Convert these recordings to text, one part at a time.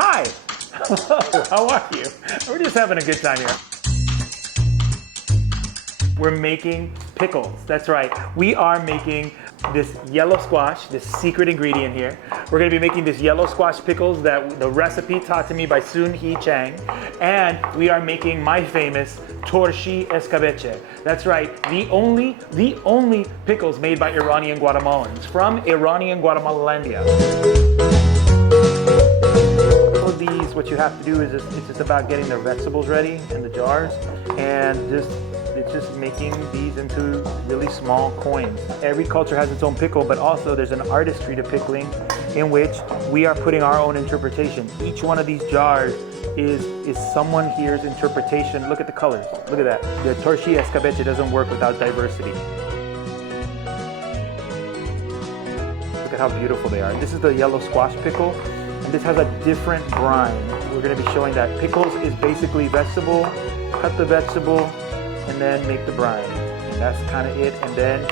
Hi. Hello, how are you? We're just having a good time here. We're making pickles. That's right. We are making this yellow squash, this secret ingredient here. We're gonna be making this yellow squash pickles that the recipe taught to me by Sun Hee Chang. And we are making my famous Torshi Escabeche. That's right, the only pickles made by Iranian Guatemalans from Iranian Guatemalandia. These, what you have to do is it's just about getting the vegetables ready in the jars, and it's just making these into really small coins. Every culture has its own pickle, but also there's an artistry to pickling in which we are putting our own interpretation. Each one of these jars is someone here's interpretation. Look at the colors, look at that. The Torshi Escabeche doesn't work without diversity. Look at how beautiful they are. This is the yellow squash pickle. This has a different brine. We're going to be showing that. Pickles is basically vegetable, cut the vegetable, and then make the brine. And that's kind of it. And then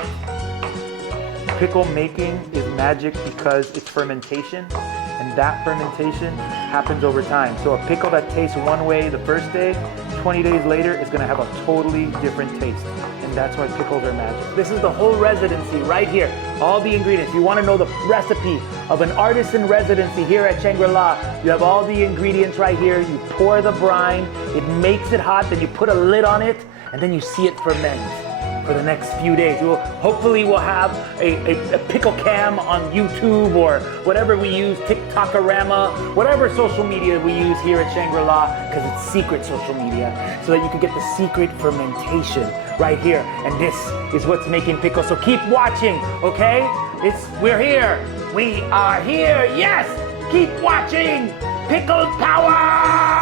pickle making is magic because it's fermentation, and that fermentation happens over time. So a pickle that tastes one way the first day, 20 days later is going to have a totally different taste. And that's why pickles are magic. This is the whole residency right here. All the ingredients. You want to know the recipe of an artisan residency here at Shangri-La. You have all the ingredients right here. You pour the brine, it makes it hot, then you put a lid on it, and then you see it ferment for the next few days. Hopefully we'll have a pickle cam on YouTube or whatever we use, TikTokarama, whatever social media we use here at Shangri-La, because it's secret social media, so that you can get the secret fermentation right here. And this is what's making pickles. So keep watching, okay? We're here. We are here. Yes! Keep watching. Pickle power!